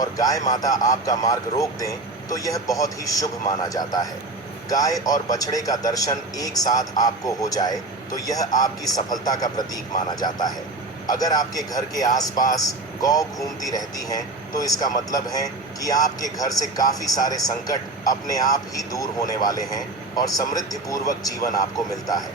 और गाय माता आपका मार्ग रोक दें तो यह बहुत ही शुभ माना जाता है। गाय और बछड़े का दर्शन एक साथ आपको हो जाए तो यह आपकी सफलता का प्रतीक माना जाता है। अगर आपके घर के आसपास गौ घूमती रहती हैं तो इसका मतलब है कि आपके घर से काफी सारे संकट अपने आप ही दूर होने वाले हैं और समृद्धिपूर्वक जीवन आपको मिलता है।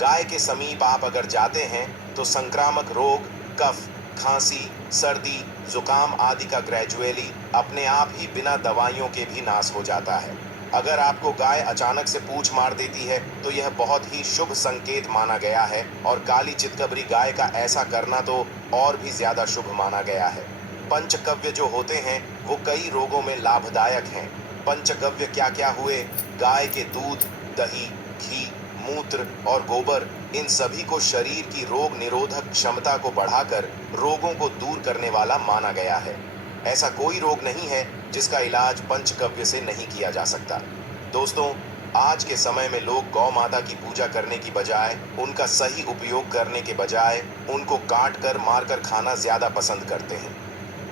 गाय के समीप आप अगर जाते हैं तो संक्रामक रोग, कफ, खांसी, सर्दी, जुकाम आदि का ग्रेजुअली अपने आप ही बिना दवाइयों के भी नाश हो जाता है। अगर आपको गाय अचानक से पूंछ मार देती है तो यह बहुत ही शुभ संकेत माना गया है और काली चितकबरी गाय का ऐसा करना तो और भी ज्यादा शुभ माना गया है। पंचगव्य जो होते हैं वो कई रोगों में लाभदायक हैं। पंचगव्य क्या क्या हुए? गाय के दूध, दही, घी, मूत्र और गोबर, इन सभी को शरीर की रोग निरोधक क्षमता को बढ़ाकर रोगों को दूर करने वाला माना गया है। ऐसा कोई रोग नहीं है जिसका इलाज पंचगव्य से नहीं किया जा सकता। दोस्तों, आज के समय में लोग गौ माता की पूजा करने की बजाय, उनका सही उपयोग करने के बजाय उनको काट कर मार कर खाना ज्यादा पसंद करते हैं।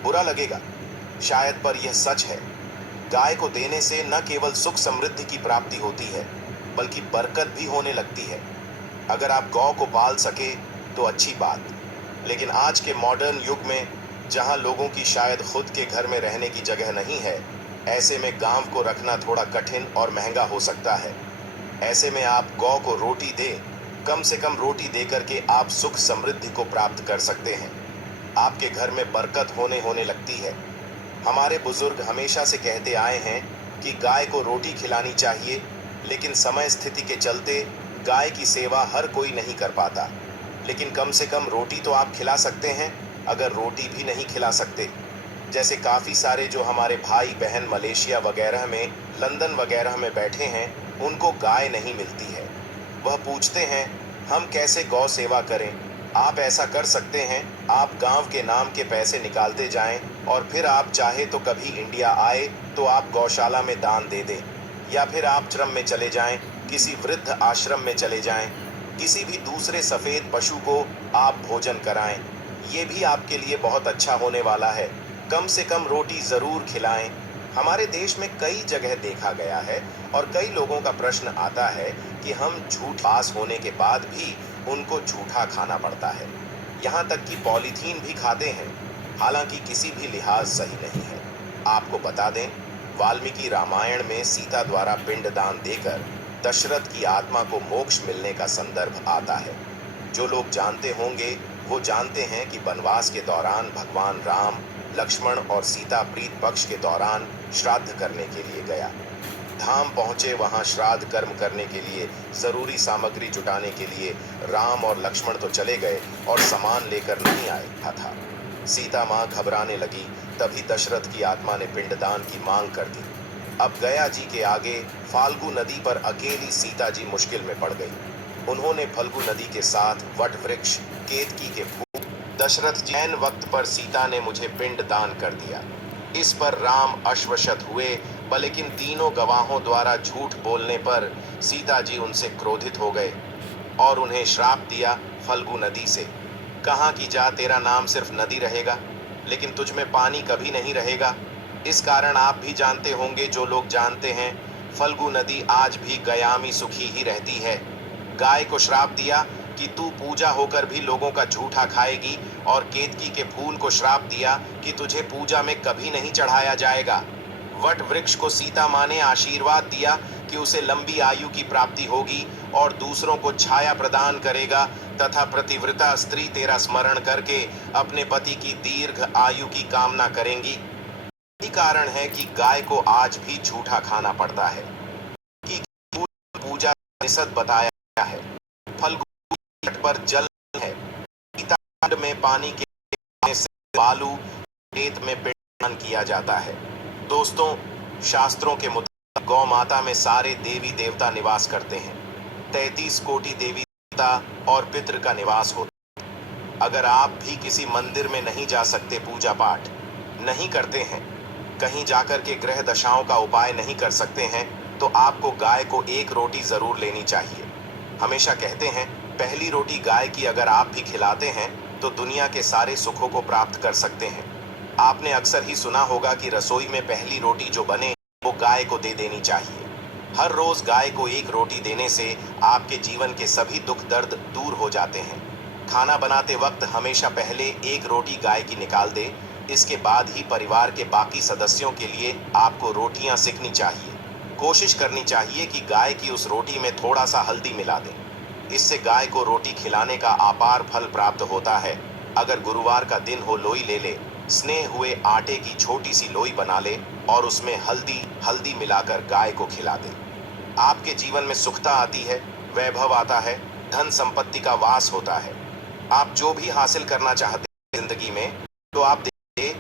बुरा लगेगा शायद, पर यह सच है। गाय को देने से न केवल सुख समृद्धि की प्राप्ति होती है बल्कि बरकत भी होने लगती है। अगर आप गौ को पाल सके तो अच्छी बात, लेकिन आज के मॉडर्न युग में जहां लोगों की शायद खुद के घर में रहने की जगह नहीं है, ऐसे में गांव को रखना थोड़ा कठिन और महंगा हो सकता है। ऐसे में आप गौ को रोटी दें, कम से कम रोटी देकर के आप सुख समृद्धि को प्राप्त कर सकते हैं। आपके घर में बरकत होने लगती है। हमारे बुजुर्ग हमेशा से कहते आए हैं कि गाय को रोटी खिलानी चाहिए, लेकिन समय स्थिति के चलते गाय की सेवा हर कोई नहीं कर पाता। लेकिन कम से कम रोटी तो आप खिला सकते हैं। अगर रोटी भी नहीं खिला सकते, जैसे काफ़ी सारे जो हमारे भाई बहन मलेशिया वगैरह में, लंदन वगैरह में बैठे हैं, उनको गाय नहीं मिलती है। वह पूछते हैं हम कैसे गौ सेवा करें। आप ऐसा कर सकते हैं, आप गांव के नाम के पैसे निकालते जाएं और फिर आप चाहे तो कभी इंडिया आए तो आप गौशाला में दान दे दें, या फिर आप आश्रम में चले जाएं, किसी वृद्ध आश्रम में चले जाएं, किसी भी दूसरे सफ़ेद पशु को आप भोजन कराएं। ये भी आपके लिए बहुत अच्छा होने वाला है। कम से कम रोटी ज़रूर खिलाएं। हमारे देश में कई जगह देखा गया है और कई लोगों का प्रश्न आता है कि हम झूठ पास होने के बाद भी उनको झूठा खाना पड़ता है, यहाँ तक कि पॉलीथीन भी खाते हैं, हालांकि किसी भी लिहाज सही नहीं है। आपको बता दें, वाल्मीकि रामायण में सीता द्वारा पिंडदान देकर दशरथ की आत्मा को मोक्ष मिलने का संदर्भ आता है। जो लोग जानते होंगे वो जानते हैं कि वनवास के दौरान भगवान राम, लक्ष्मण और सीता प्रीत पक्ष के दौरान श्राद्ध करने के लिए गया। धाम पहुंचे, वहां श्राद्ध कर्म करने के लिए जरूरी सामग्री जुटाने के लिए राम और लक्ष्मण तो चले गए और सामान लेकर नहीं आया था। सीता मां घबराने लगी, तभी दशरथ की आत्मा ने पिंडदान की मांग कर दी। अब गया जी के आगे फाल्गु नदी पर अकेली सीता जी मुश्किल में पड़ गई। उन्होंने फल्गु नदी के साथ वट वृक्ष, केतकी के फूल, दशरथ जी ऐन वक्त पर सीता ने मुझे पिंड दान कर दिया। इस पर राम अश्वशत हुए, लेकिन तीनों गवाहों द्वारा झूठ बोलने पर सीता जी उनसे क्रोधित हो गए और उन्हें श्राप दिया फल्गु नदी से। कहाँ की जा, तेरा नाम सिर्फ नदी रहेगा लेकिन तुझ में पानी कभी नहीं रहेगा। इस कारण आप भी जानते होंगे, जो लोग जानते हैं, फल्गु नदी आज भी गयामी सुखी ही रहती है। गाय को श्राप दिया कि तू पूजा होकर भी लोगों का झूठा खाएगी, और केतकी के फूल को श्राप दिया कि तुझे पूजा में कभी नहीं चढ़ाया जाएगा। वट वृक्ष को सीता मां ने आशीर्वाद दिया कि उसे लंबी आयु की प्राप्ति होगी और दूसरों को छाया प्रदान करेगा, तथा प्रतिव्रता स्त्री तेरा स्मरण करके अपने पति की दीर्घ आयु की कामना करेंगी। यही कारण है कि गाय को आज भी झूठा खाना पड़ता है कि पूजा निषद बताया गया है। फल्गु तट पर जल है, सीताकुंड में पानी के से बालू, रेत में पिंडदान किया जाता है। दोस्तों, शास्त्रों के मुताबिक गौ माता में सारे देवी देवता निवास करते हैं। 33 कोटि देवी देवता और पितृ का निवास होता है। अगर आप भी किसी मंदिर में नहीं जा सकते, पूजा पाठ नहीं करते हैं, कहीं जाकर के ग्रह दशाओं का उपाय नहीं कर सकते हैं, तो आपको गाय को एक रोटी जरूर लेनी चाहिए। हमेशा कहते हैं, पहली रोटी गाय की अगर आप भी खिलाते हैं तो दुनिया के सारे सुखों को प्राप्त कर सकते हैं। आपने अक्सर ही सुना होगा कि रसोई में पहली रोटी जो बने वो गाय को दे देनी चाहिए। हर रोज गाय को एक रोटी देने से आपके जीवन के सभी दुख दर्द दूर हो जाते हैं। खाना बनाते वक्त हमेशा पहले एक रोटी गाय की निकाल दे। इसके बाद ही परिवार के बाकी सदस्यों के लिए आपको रोटियां सेकनी चाहिए। कोशिश करनी चाहिए कि गाय की उस रोटी में थोड़ा सा हल्दी मिला दें। इससे गाय को रोटी खिलाने का अपार फल प्राप्त होता है। अगर गुरुवार का दिन हो, लोई ले ले, स्नेह हुए आटे की छोटी सी लोई बना ले और उसमें हल्दी हल्दी मिलाकर गाय को खिला दे। आपके जीवन में सुखता आती है, वैभव आता है, धन संपत्ति का वास होता है। आप जो भी हासिल करना चाहते हैं जिंदगी में, तो आप देखिए कि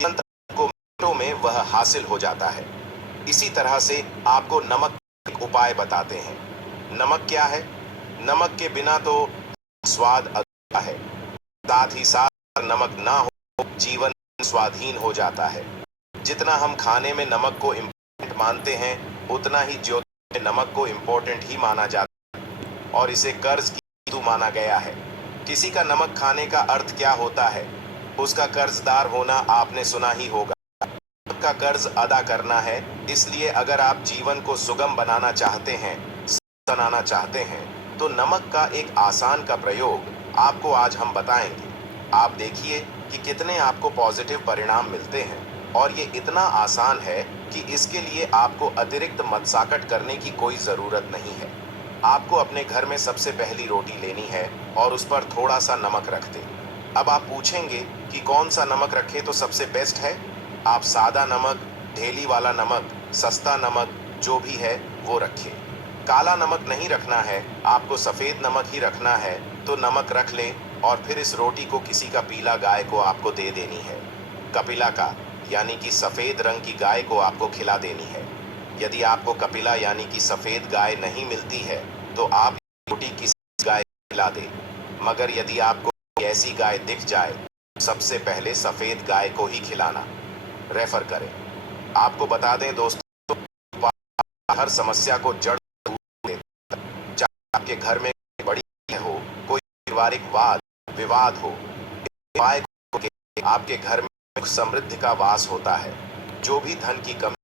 तुरंत आपको मिनटों में वह हासिल हो जाता है। इसी तरह से आपको नमक का एक उपाय बताते हैं। नमक क्या है? नमक के बिना तो स्वाद अधूरा है। साथ ही साथ नमक ना हो जीवन स्वादहीन हो जाता है। जितना हम खाने में नमक को इम्पोर्टेंट मानते हैं, उतना ही ज्योतिष में नमक को इम्पोर्टेंट ही माना जाता है और इसे कर्ज की वस्तु माना गया है। किसी का नमक खाने का अर्थ क्या होता है? उसका कर्जदार होना आपने सुना ही होगा। का कर्ज अदा करना है। इसलिए अगर आप जीवन को सुगम बनाना चाहते हैं, बनाना चाहते हैं, तो नमक का एक आसान का प्रयोग आपको आज हम बताएंगे। आप देखिए कि कितने आपको पॉजिटिव परिणाम मिलते हैं और ये इतना आसान है कि इसके लिए आपको अतिरिक्त मत्साकट करने की कोई ज़रूरत नहीं है। आपको अपने घर में सबसे पहली रोटी लेनी है और उस पर थोड़ा सा नमक रख दें। अब आप पूछेंगे कि कौन सा नमक रखें तो सबसे बेस्ट है? आप सादा नमक, ढेली वाला नमक, सस्ता नमक जो भी है वो रखिए। काला नमक नहीं रखना है, आपको सफ़ेद नमक ही रखना है, तो नमक रख लें और फिर इस रोटी को किसी का पीला गाय को आपको दे देनी है। कपिला का यानी कि सफ़ेद रंग की गाय को आपको खिला देनी है। यदि आपको कपिला यानी कि सफ़ेद गाय नहीं मिलती है, तो आप रोटी किसी गाय को खिला दें। मगर यदि आपको ऐसी गाय दिख जाए, सबसे पहले सफ़ेद गाय को ही खिलाना रेफर करें। आपको बता दें दोस्तों, हर समस्या को जड़ आपके घर में बड़ी हो, कोई पारिवारिक वाद विवाद हो, आपके घर में समृद्धि का वास होता है। जो भी धन की कमी